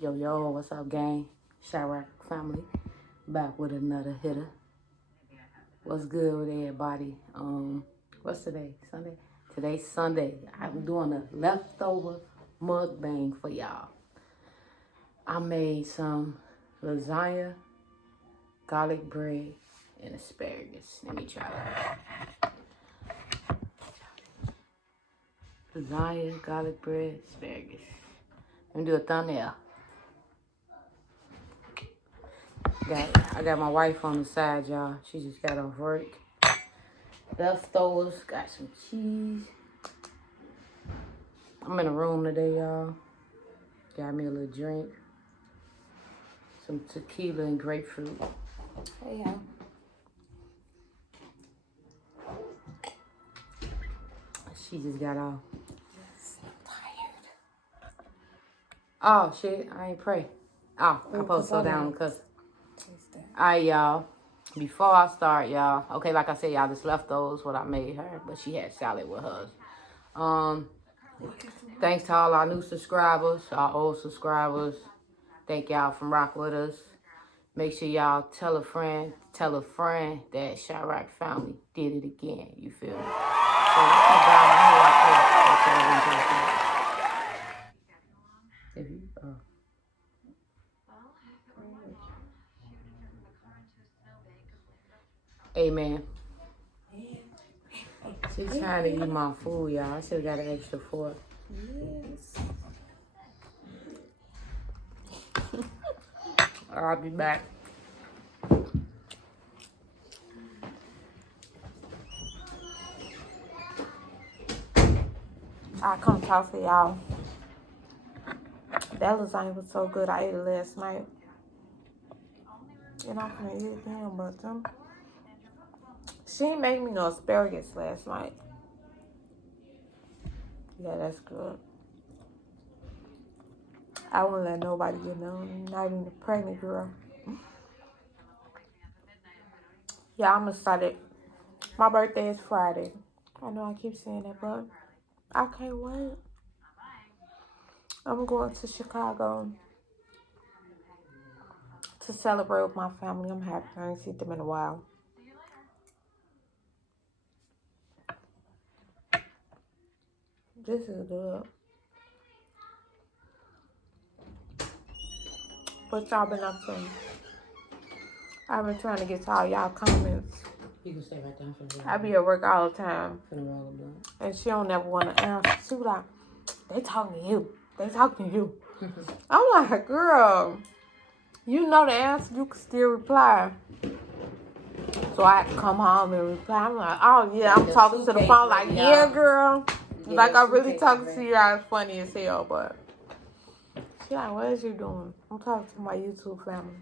Yo, yo, what's up, gang? Chi-Raq family, back with another hitter. What's good with everybody? What's today? Sunday? Today's Sunday. I'm doing a leftover mukbang for y'all. I made some lasagna, garlic bread, and asparagus. Let me try that. Lasagna, garlic bread, asparagus. Let me do a thumbnail. I got my wife on the side, y'all. She just got off work. Leftovers, got some cheese. I'm in a room today, y'all. Got me a little drink. Some tequila and grapefruit. Hey, y'all. She just got off. Yes, I'm tired. Oh, shit, I ain't pray. Oh, I'm supposed to slow down because... Alright, y'all. Before I start, y'all. Okay, like I said, y'all, this leftovers what I made her, but she had salad with hers. Thanks to all our new subscribers, our old subscribers. Thank y'all for rocking with us. Make sure y'all tell a friend that Chi-Raq family did it again. You feel me? So let's go down my hair Amen. She's trying to eat my food, y'all. I should have got an extra fork. Yes. I'll be back. I come talk to y'all. That lasagna was so good. I ate it last night. And I'm gonna eat it again, but she ain't make me no asparagus last night. Yeah, that's good. I won't let nobody get none, not even a pregnant girl. Yeah, I'm excited. My birthday is Friday. I know I keep saying that, but I can't wait. I'm going to Chicago to celebrate with my family. I'm happy. I ain't seen them in a while. This is good. What y'all been up to? I've been trying to get to all y'all comments. You can stay right down for the I be at work all the time. And she don't never want to answer. She be like, they talking to you. They talking to you. I'm like, girl, you know the answer. You can still reply. So I have to come home and reply. I'm like, oh, yeah, I'm talking to the phone. Like, yeah, girl. Like, I'm really talking to you. I was funny as hell, but she like, what is you doing? I'm talking to my YouTube family.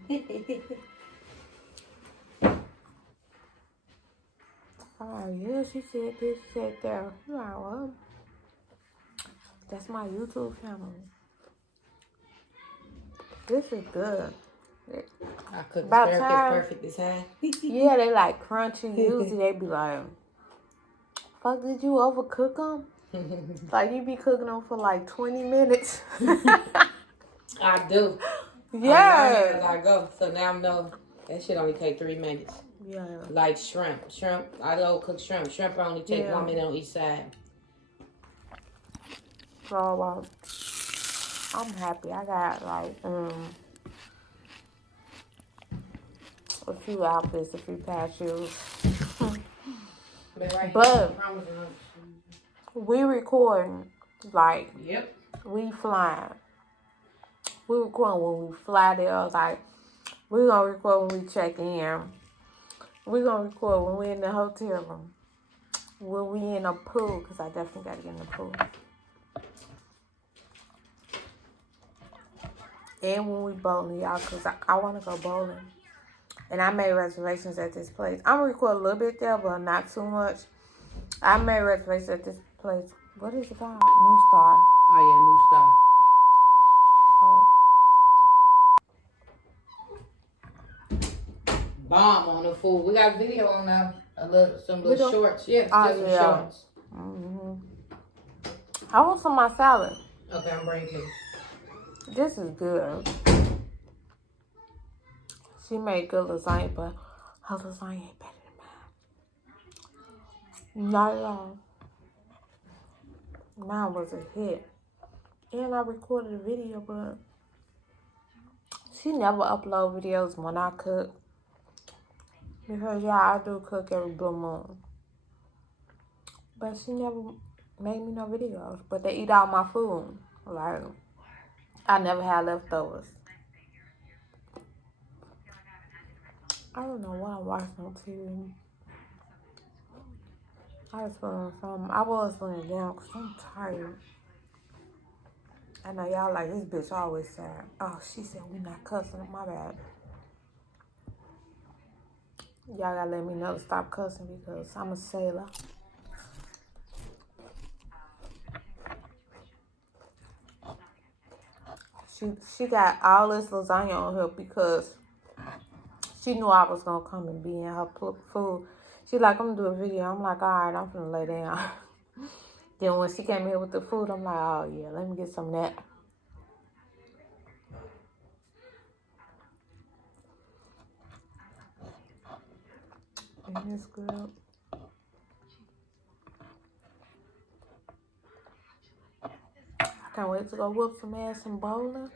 Oh, yeah, she said this, said that. I'm like, well, that's my YouTube family. This is good. I cooked asparagus perfect this time. Yeah, they like crunchy. Usually they be like, fuck, did you overcook them? Like, you be cooking them for like 20 minutes. I do. Yeah. As I go. So now I know that shit only take 3 minutes. Yeah. Like shrimp. I don't cook shrimp. Shrimp only take 1 minute on each side. So, I'm happy. I got like, a few outfits, a few pair of shoes. But we recording, like, we flying. We recording when we fly there. Like, we gonna record when we check in. We gonna record when we in the hotel room. When we in a pool, because I definitely gotta get in the pool. And when we bowling, y'all, because I want to go bowling. And I made reservations at this place. I'm going to record a little bit there, but not too much. I made reservations at this place. What is it called? New Star. Oh, yeah, New Star. Bomb on the food. We got video on now. Some little shorts. Yeah, just some shorts. I want some of my salad. Okay, I'm bringing it. This is good. She made good lasagna, but her lasagna ain't better than mine. Not at all. Mine was a hit. And I recorded a video, but she never upload videos when I cook. Because, yeah, I do cook every blue moon. But she never made me no videos. But they eat all my food. Like, I never had leftovers. I don't know what I'm watching on TV. I was feeling something. I was feeling down because I'm tired. I know y'all like, this bitch always sad. Oh, she said we not cussing. My bad. Y'all gotta let me know to stop cussing because I'm a sailor. She got all this lasagna on her because she knew I was gonna come and be in her food. She like, I'm gonna do a video. I'm like, all right, I'm finna lay down. Then when she came here with the food, I'm like, oh yeah, let me get some of that. And it's good. I can't wait to go whoop some ass and bowling.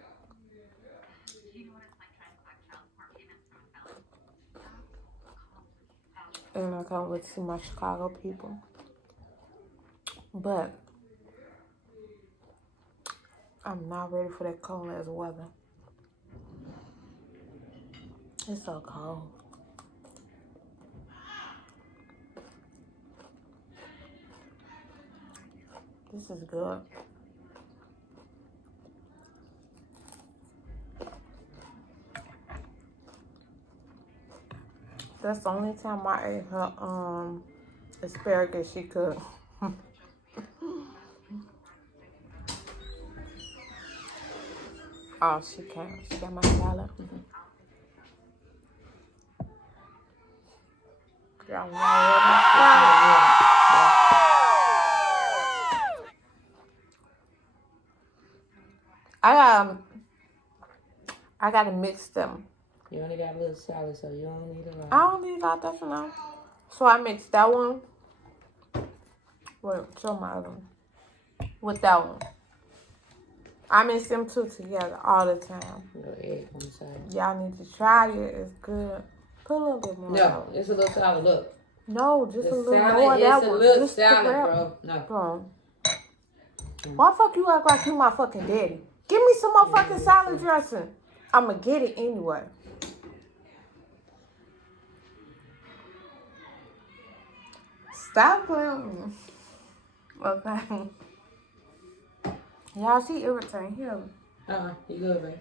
And I can't wait to see my Chicago people. But I'm not ready for that cold ass weather. It's so cold. This is good. That's the only time I ate her asparagus she cooked. Oh, she can't. She got my salad. Y'all know my salad. I gotta mix them. You only got a little salad, so you don't need a lot. I don't need a lot of that now. So I mixed that one. Wait, show my other one. With that one. I mix them two together all the time. Little egg on the side. Y'all need to try it. It's good. Put a little bit more. No, it's a little salad. Look. No, just the a little salad more. That is a one. little Just salad, bro. No. Bro. Why the fuck you act like you my fucking daddy? Give me some more fucking salad dressing. I'ma get it anyway. Stop playing. Okay. Y'all, she irritating him. You good, babe?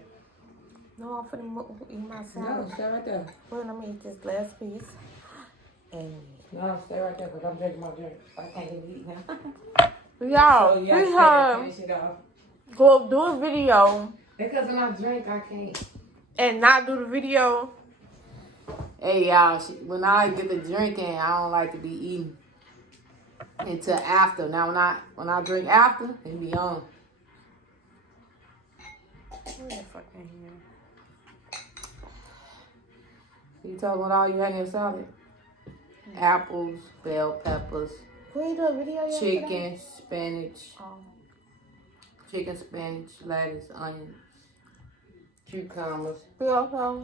No, I'm finna eat my salad. No, stay right there. Well, let me eat this last piece. And no, stay right there, because I'm drinking my drink. I can't even eat now. Y'all, so, see her go do a video. Because of my drink, I can't. And not do the video. Hey, y'all, when I get the drinking, I don't like to be eating until after. Now, when I drink after, it be on. You talking about all you had in your salad? Apples, bell peppers. Can you do a video yesterday? Chicken, spinach. Chicken, spinach, lettuce, onion, cucumbers. Bell pepper.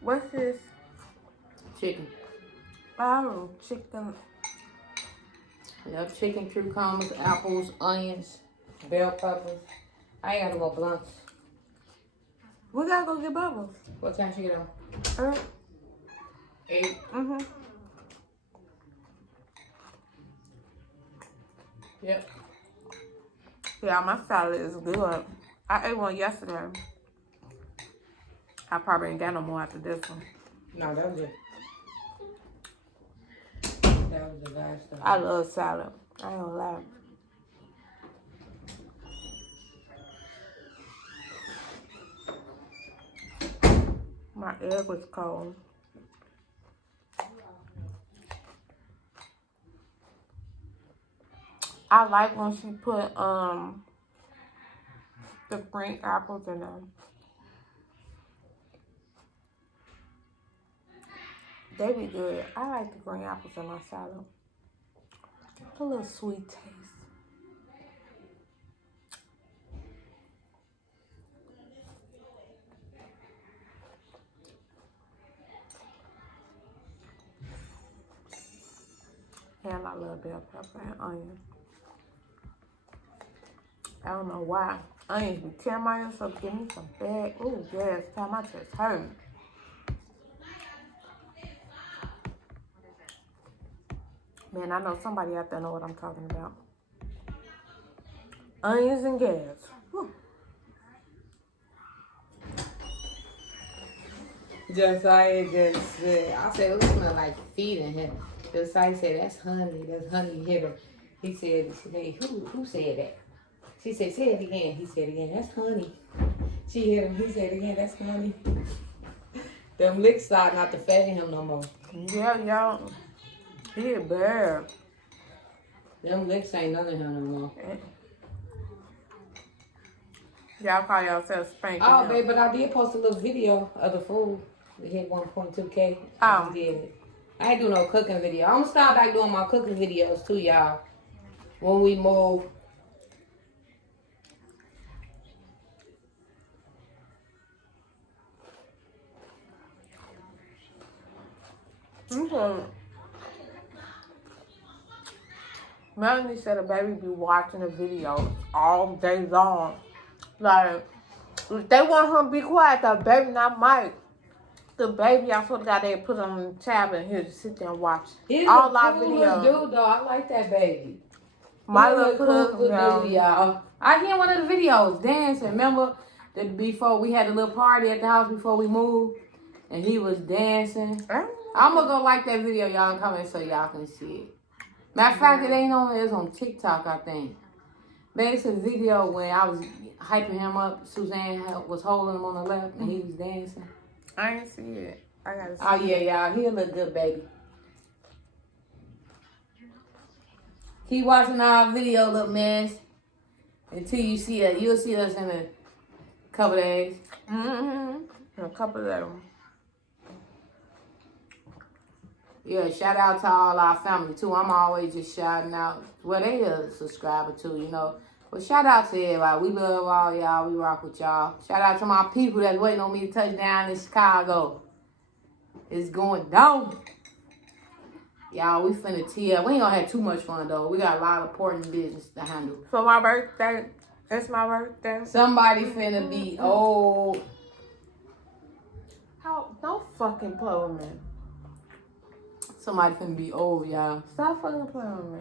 What's this? Chicken. Oh, chicken. Yep, chicken, cucumbers, apples, onions, bell peppers. I ain't gotta go blunts. We gotta go get bubbles. What time she get on? 8. Mm-hmm. Yep. Yeah, my salad is good. I ate one yesterday. I probably ain't got no more after this one. No, that was it. That was the last time. I love salad. I ain't gonna lie. My egg was cold. I like when she put The green apples and them. They be good. I like the green apples in my salad. A little sweet taste. And I love bell pepper and onion. I don't know why. Onions be tearing my ears up. Give me some bad. Ooh, yes. Time my chest hurt. Man, I know somebody out there know what I'm talking about. Onions and gas. Whew. Josiah just said, I said, it smell like feet in here. Josiah said, that's honey hitter. He said, hey, who said that? She said, say it again. He said again, that's honey. She hit him, he said again, that's honey. Them licks start not to fatten him no more. Yeah, y'all. He bad. Them licks ain't none of him no more. Y'all call yourself spanking. Oh, him. babe, but I did post a little video of the food. It hit 1.2K. Oh. I did it. I ain't do no cooking video. I'm gonna start back doing my cooking videos too, y'all. When we move. Okay. Melanie said a baby be watching the video all day long. Like, if they want her to be quiet, the baby not mic. The baby, I swear to God, they put on the tab and he'll just sit there and watch all our videos. Dude, though, I like that baby. My little cousin, dude, y'all. I hear one of the videos dancing. Remember that before we had a little party at the house before we moved, and he was dancing. I'm gonna go like that video, y'all, and comment so y'all can see it. Matter of fact, it ain't on. It's on TikTok, I think. Man, it's a video when I was hyping him up. Suzanne was holding him on the left, and he was dancing. I ain't see it. I gotta see it. Oh, yeah, y'all. He look good, baby. Keep watching our video, little man. Until you see it. You'll see us in a couple days. Mm-hmm. A couple of them. Yeah, shout out to all our family, too. I'm always just shouting out. Well, they a subscriber, too, you know. But shout out to everybody. We love all y'all. We rock with y'all. Shout out to my people that's waiting on me to touch down in Chicago. It's going down. Y'all, we finna tear. We ain't gonna have too much fun, though. We got a lot of important business to handle. For my birthday, it's my birthday. Somebody finna be old. How? Don't fucking play with me. Somebody finna be old, y'all. Stop fucking playing with me.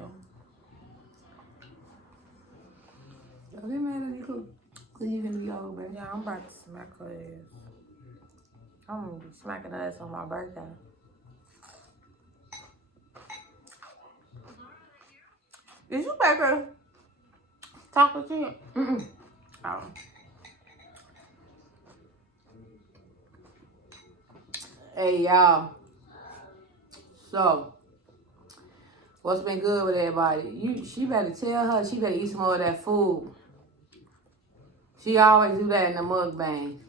Don't get mad at you, cool. Cause you finna be old, baby. Yeah, I'm about to smack her ass. I'm gonna be smacking her ass on my birthday. Did you make her talk to you? Mm-mm. Oh. Hey, y'all. So, what's been good with everybody? She better tell her she better eat some more of that food. She always do that in the mukbang.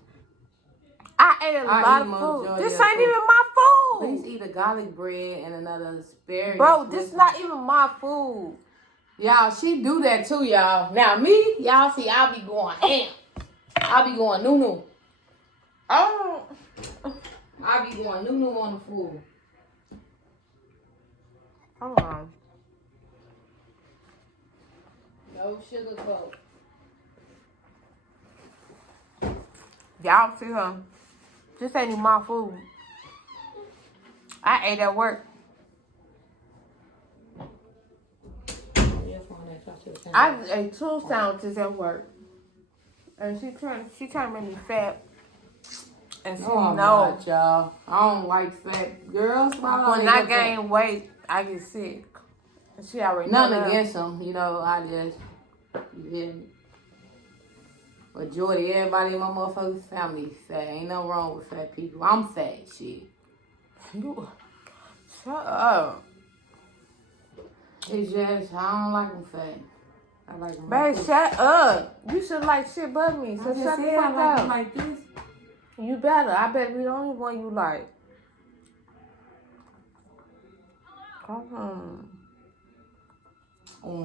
I ate a lot of food. This ain't even my food. Please eat a garlic bread and another asparagus. Bro, this is not even my food. Y'all, she do that too, y'all. Now, me, y'all see, I'll be going ham. I'll be going noo-noo. Oh. I'll be going noo-noo on the food. Hold on. No sugar coat. Y'all see her. This ain't even my food. I ate at work. I ate 2 sandwiches at work. And she trying to make me fat. And she no, y'all. I don't like fat girls. When I gain weight, I get sick. And she already Nothing against them, you know. I just, yeah. Majority everybody in my motherfucking family fat. Ain't nothing wrong with fat people. I'm fat, shit. Shut up. It's just I don't like them fat. I like them. Babe, shut up. You should like shit but me. So shut the fuck up. Like this. You better. I bet we the only one you like. Come on.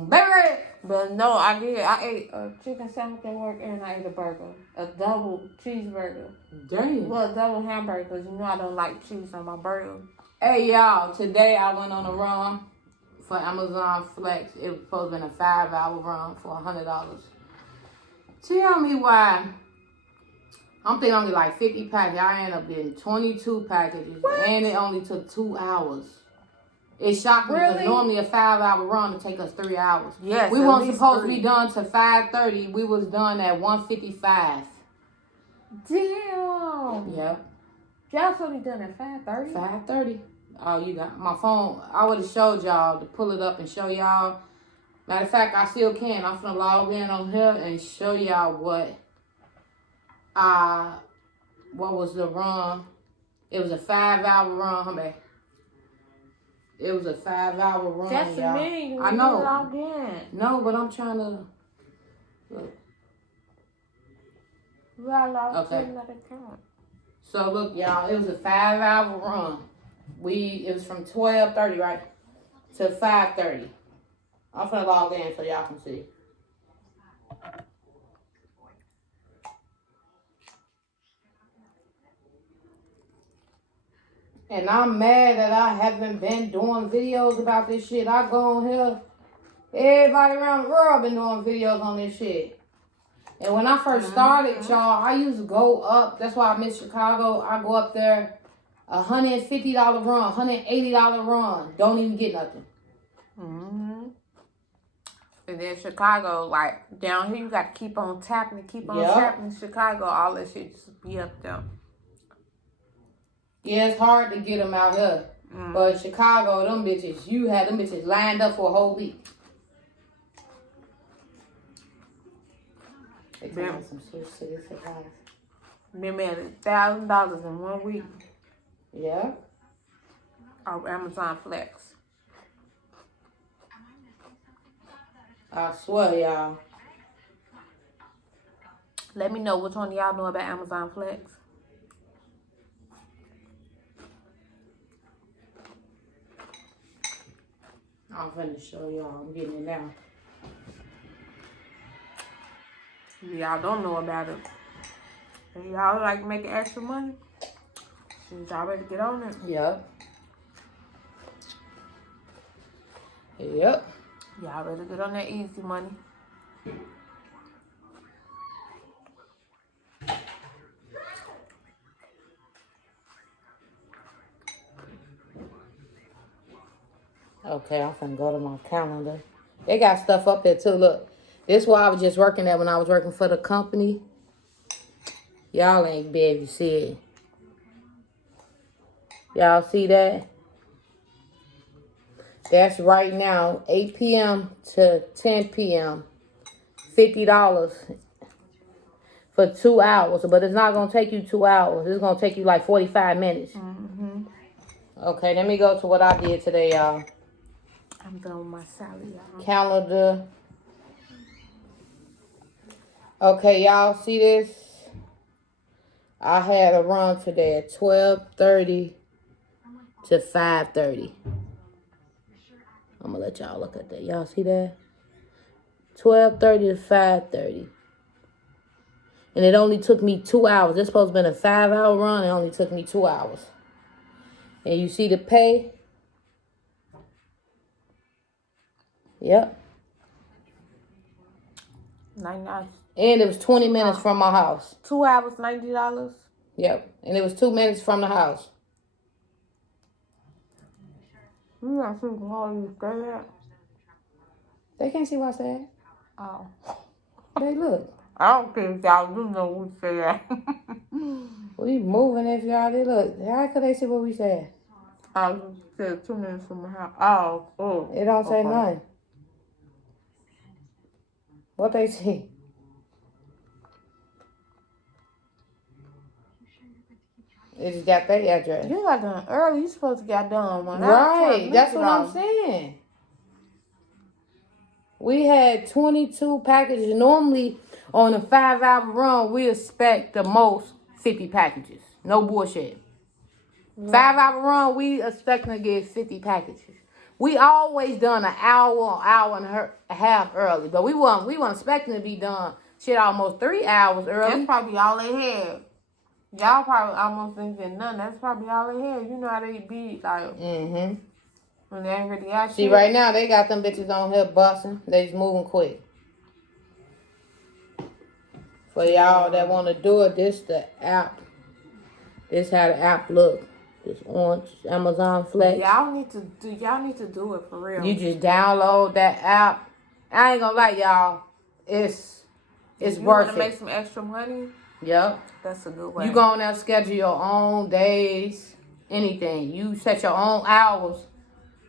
Baby. But no, I did. I ate a chicken sandwich at work and I ate a burger. A double cheeseburger. Damn. Well, a double hamburger because you know I don't like cheese on my burger. Hey, y'all. Today I went on a run for Amazon Flex. It was supposed to be a 5-hour run for $100. Tell me why. I'm thinking only like 50 packages. I ended up getting 22 packages. What? And it only took 2 hours. It shocked me because normally a 5-hour run would take us 3 hours. Yes, we weren't supposed to be done to 5:30. We was done at 1:55. Damn. Yep. Y'all supposed to be done at 5:30? 5:30. Oh, you got my phone. I would have showed y'all to pull it up and show y'all. Matter of fact, I still can. I'm finna log in on here and show y'all what was the run. It was a 5-hour run, huh, babe? It was a 5-hour run, that's y'all. me. I know. Log in. No, but I'm trying to look. Okay. So look, y'all. It was a 5-hour run. It was from 12:30 right to 5:30. I'm finna log in so y'all can see. And I'm mad that I haven't been doing videos about this shit. I go on here. Everybody around the world been doing videos on this shit. And when I first started, y'all, I used to go up. That's why I miss Chicago. I go up there, $150 run, $180 run. Don't even get nothing. Mm-hmm. And then Chicago, like, down here, you got to keep on tapping, tapping. Chicago, all that shit just be up there. Yeah, it's hard to get them out here. But Chicago, them bitches, you had them bitches lined up for a whole week. They taking some switch to this surprise. They made $1,000 in 1 week. Yeah. Off Amazon Flex. I swear, y'all. Let me know which one of y'all know about Amazon Flex. I'm finna show y'all. I'm getting it now. Y'all don't know about it. And y'all like making extra money? Y'all ready to get on it? Yep. Yep. Y'all ready to get on that easy money? Okay, I'm finna go to my calendar. They got stuff up there too. Look, this is where I was just working at when I was working for the company. Y'all ain't be able to see it. Y'all see that? That's right now, 8 p.m. to 10 p.m. $50 for 2 hours. But it's not going to take you 2 hours. It's going to take you like 45 minutes. Mm-hmm. Okay, let me go to what I did today, y'all. I'm done with my salad, y'all. Calendar. Okay, y'all see this? I had a run today at 12:30 to 5:30. I'm going to let y'all look at that. Y'all see that? 12:30 to 5:30. And it only took me 2 hours. It's supposed to be a 5-hour run. It only took me 2 hours. And you see the pay? Yep. 99. And it was 20 minutes from my house. 2 hours, $90. Yep. And it was 2 minutes from the house. You got some more you stay at? They can't see what's there. Oh. They look. I don't care if y'all do know what we say at. We moving if y'all they look. How could they see what we said? I said 2 minutes from my house. Oh. It don't say nothing. What they see? It just got that address. You got done early. You supposed to get done when right. That's what I'm saying. We had 22 packages. Normally, on a 5-hour run, we expect the most 50 packages. No bullshit. 5-hour run, we expecting to get 50 packages. We always done an hour and a half early, but we weren't expecting to be done shit almost 3 hours early. That's probably all they had. Y'all probably almost didn't get none. That's probably all they had. You know how they be like. Mm-hmm. When they ain't really got shit. See, right now they got them bitches on here busting. They just moving quick. For y'all that want to do it, this the app. This how the app look. This orange Amazon Flex. Y'all need to do it for real. You just download that app. I ain't gonna lie, y'all. It's worth it. You want to make some extra money? Yep. That's a good way. You go on there, schedule your own days, anything. You set your own hours.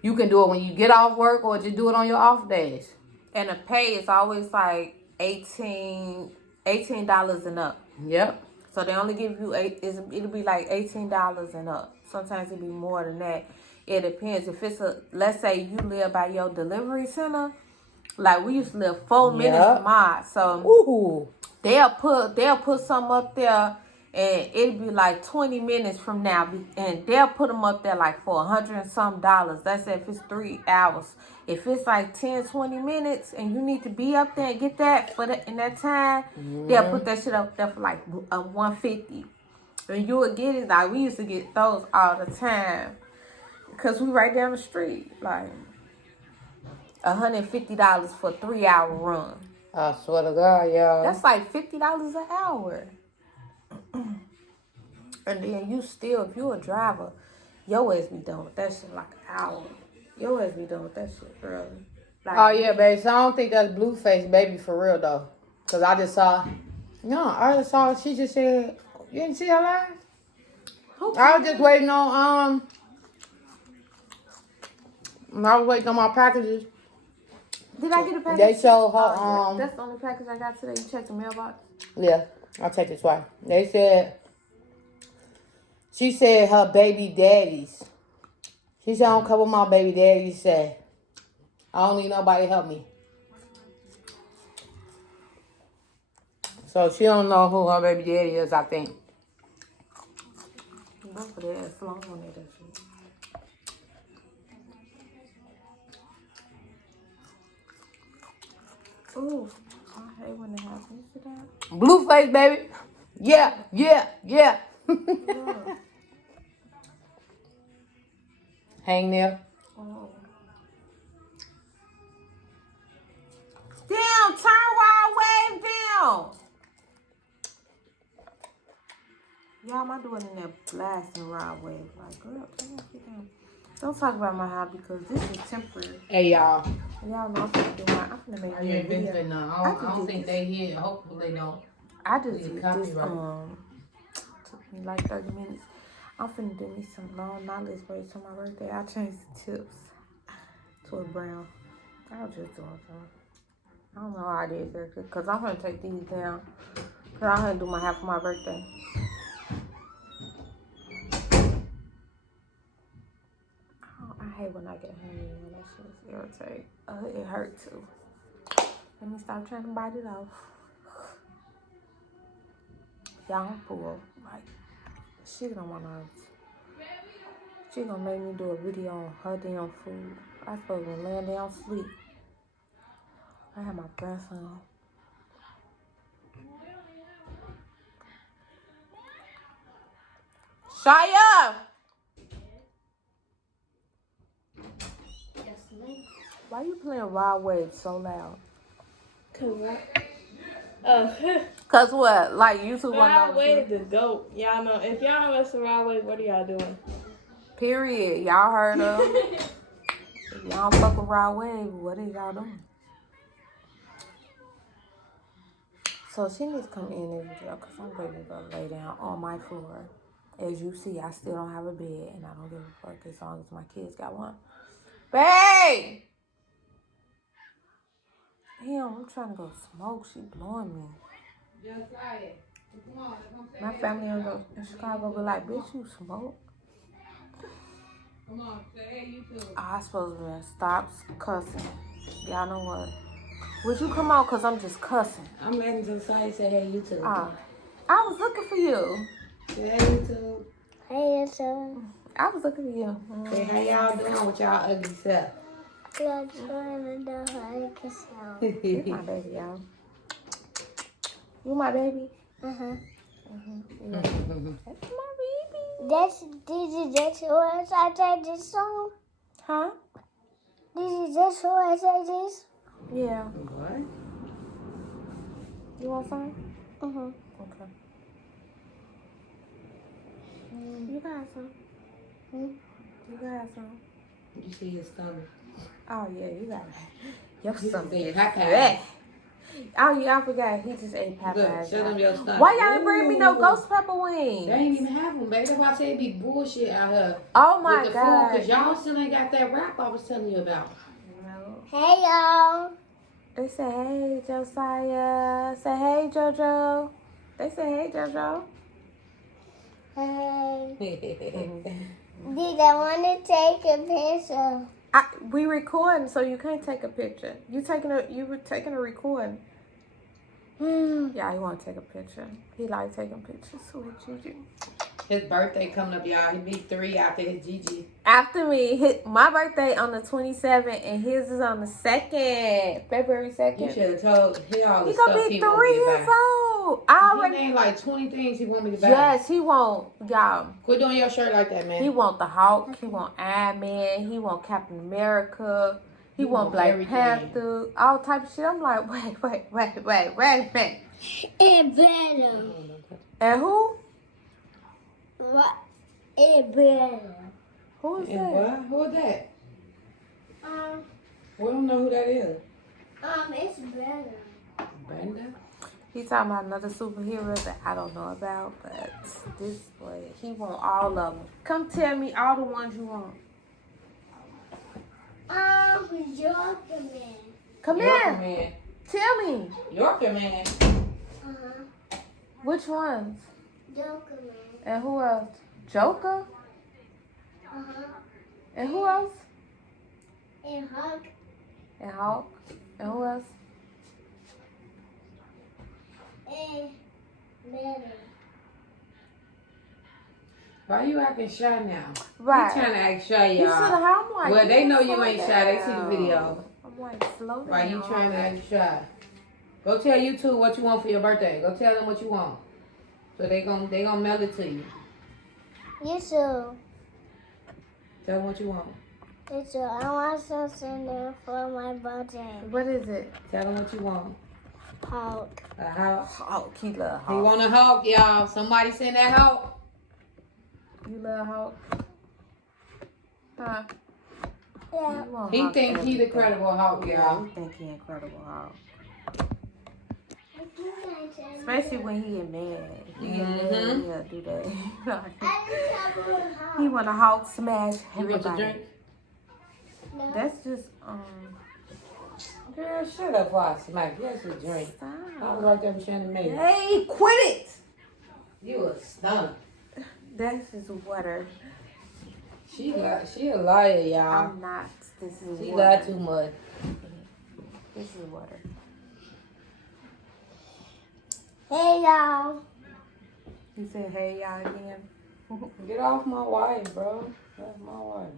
You can do it when you get off work or just do it on your off days. And the pay is always like $18 and up. Yep. So they only give you it'll be like $18 and up. Sometimes it'll be more than that. It depends. If it's let's say you live by your delivery center, like we used to live 4 minutes from mine. So they'll put some up there and it'll be like 20 minutes from now. And they'll put them up there like for $100 and some. That's if it's 3 hours. If it's like 10, 20 minutes and you need to be up there and get that in that time, they'll put that shit up there for like $150. And you would get it, like we used to get those all the time. Because we right down the street. Like $150 for a 3-hour run. I swear to God, y'all. That's like $50 an hour. And then you still, if you a driver, your ass be done with that shit like an hour. Your ass be done with that shit early. Like, oh, yeah, baby. So I don't think that's Blueface Baby for real, though. Because I just saw, she just said, you didn't see her live? I was just waiting on, I was waiting on my packages. Did I get a package? They showed her, that's the only package I got today. You checked the mailbox? Yeah, I'll take it twice. They said, she said her baby daddies. She said, I don't cover my baby daddies. Said, I don't need nobody help me. So she don't know who her baby daddy is, I think. Both of that is long on that shit. Ooh, I hate when it happens to that. Blueface, baby. Yeah. Yeah. Hang there. Oh. Damn, turn wild wave down. Y'all, my daughter in there blasting wild wave. Like, girl, turn that shit down. Don't talk about my house because this is temporary. Hey, y'all. Y'all know I'm finna make me a video. I don't think they hear. Hopefully they don't. I just did this, took me like 30 minutes. I'm finna do me some long knowledge braids on my birthday. I changed the tips to a brown. I was just doing something. I don't know how I did that because I'm gonna take these down. Because I'm gonna do my hair for my birthday. I hate when I get hungry and that shit irritates. It hurt too. Let me stop trying to bite it off. Y'all, I'm full. Like, she don't want to. She gonna make me do a video on her damn food. I supposed to be laying down sleep. I have my grandson. Shia! Why you playing Wild Wave so loud? Cause what? Cause what? Like YouTube Wild Wave the GOAT. Y'all know. If y'all don't listen to Wild Wave, what are y'all doing? Period. Y'all heard of? If y'all don't fuck with Wild Wave, what are y'all doing? So she needs to come in every day because I'm ready to go lay down on my floor. As you see, I still don't have a bed and I don't give a fuck as long as my kids got one. Babe! Damn, I'm trying to go smoke. She blowing me. My family in Chicago be like, bitch, you smoke? Come on, say hey, you too. I supposed to stop cussing. Y'all know what? Would you come on? Because I'm just cussing. I'm letting Josiah say hey, YouTube. I was looking for you. Say hey, YouTube. Hey, YouTube. I was looking for you. Say how y'all doing with y'all ugly self? You're trying to do like yourself. You my baby, y'all. You my baby? Uh-huh. That's my baby. That's who I say this song? Huh? That's who I say this? Yeah. What? You want some? Mm-hmm. Okay. You got some. You got some. You see his stomach. Oh, yeah, you got it. Your stomach is Popeyes. fat. Oh, yeah, I forgot. He just ate Popeyes. Look, show them your stomach. Why y'all didn't bring me no ghost pepper wings? They ain't even have them, baby. That's why I say it be bullshit out here. Oh, my with the God. food, because y'all still ain't got that wrap I was telling you about. No. Hey, y'all. They say, hey, Josiah. Say, hey, JoJo. They say, hey, JoJo. Hey. Did I want to take a picture? We recording, so you can't take a picture. You were taking a recording. Yeah, he want to take a picture. He like taking pictures with Gigi. His birthday coming up, y'all. He be 3 after his Gigi. After me, my birthday on the 27th, and his is on the 2nd, February 2nd. You should have told him all the He stuff gonna be he 3 want me to years buy. old. I He already. named like 20 things he want me to buy. Yes, he want y'all. Quit doing your shirt like that, man. He want the Hulk. He want Iron Man. He want Captain America. He want Black everything. Panther. All type of shit. I'm like, wait. It better. And who? What? It better. Who is And that? what? Who is that? We don't know who that is. It's better. Brenda? He's talking about another superhero that I don't know about, but this boy, he want all of them. Come tell me all the ones you want. Yorker Man. Come Yorker in. Man. Tell me. Yorker Man. Which ones? Yorker Man. And who else? Joker? And who else? And Hulk. And Hulk? And who else? And Better. Why you acting shy now? Right. You trying to act shy, You y'all. should have. I'm like, Well, they know slow you ain't shy. They see the down. video. I'm like, slow down. Why you trying to act shy? Go tell YouTube what you want for your birthday. Go tell them what you want. So they gonna mail it to you. You too. Tell them what you want. You too. I want something there for my birthday. What is it? Tell them what you want. Hulk. A house. Hulk. He love He Hulk. want a Hulk, y'all. Somebody send that Hulk. You love Hulk? Huh? Yeah. You want He Hulk think he the everything. credible Hulk, Yeah, y'all. he think he incredible Hulk. Especially when he get mad. He get mad, he'll do that. He want a Hulk smash You want to everybody. drink? That's just Girl, shut up while I smack. Yes, a drink. I stop. was like them Shannon May. Hey, quit it! You a stunt. That's just water. She a liar, y'all. I'm not. This is She water. lied too much. This is water. Hey, y'all. He said, hey, y'all again. Get off my wife, bro. That's my wife.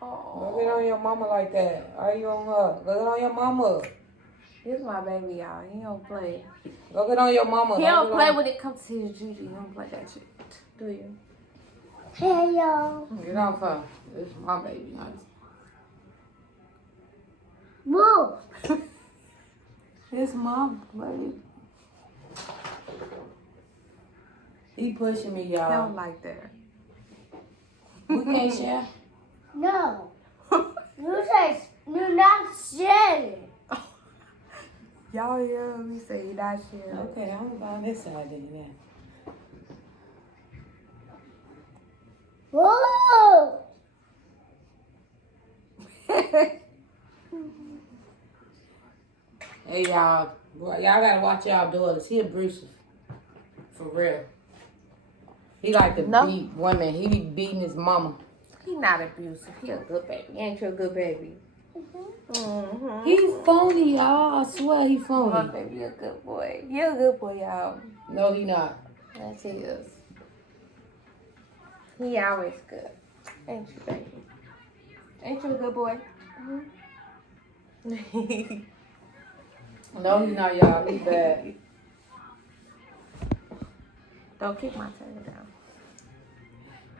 Don't get on your mama like that. Are you on her? Go get on your mama. This my baby, y'all. He don't play. Go get on your mama. He don't get play on- when it comes to his Judy. He don't play that shit. Do you? Hey, y'all. Get off her. This is my baby. Move. It's my baby. He pushing me, He don't y'all. like that. We can't share. No. You said you're not sharing. Y'all hear me say he not sharing. Okay, I'm on this side then. Yeah. Whoa. Hey, y'all. Boy, y'all gotta watch y'all daughters. He abusive. For real. He like to No. beat women. He be beating his mama. He not abusive. He a good baby. Ain't you a good baby? Mm-hmm. He's phony, y'all. I swear he My phony. baby, you're a good boy. You're a good boy, y'all. No, he not. Yes, he is. He always good. Ain't you, baby? Ain't you a good boy? Mm-hmm. No, he not, y'all. He bad. Don't kick my tail down.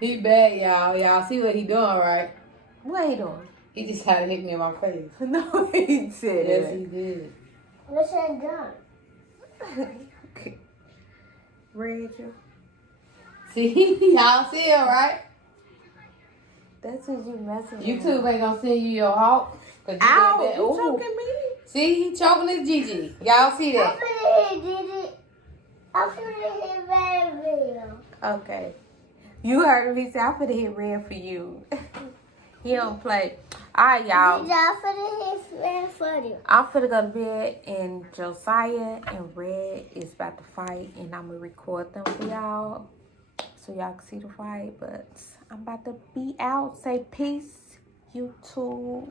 He bad, y'all. Y'all see what he doing, right? What he doing? He just had to hit me in my face. No, he didn't. Yes, he did. What's that gun? Read you. See? Y'all see it, right? That's what you messing with. YouTube ain't gonna send you your hawk. Ow! You choking me? See? He choking his Gigi. Y'all see that? I'm finna hit baby. Okay. You heard him. He said, I'm finna hit red for you. He don't play. All right, y'all. I'm finna hit red for you. I'm finna go to bed, and Josiah and Red is about to fight, and I'm gonna record them for y'all so y'all can see the fight. But I'm about to be out. Say peace, YouTube.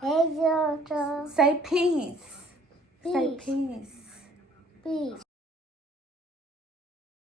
Hey, Jojo. Say peace. Say Peace. peace. Peace.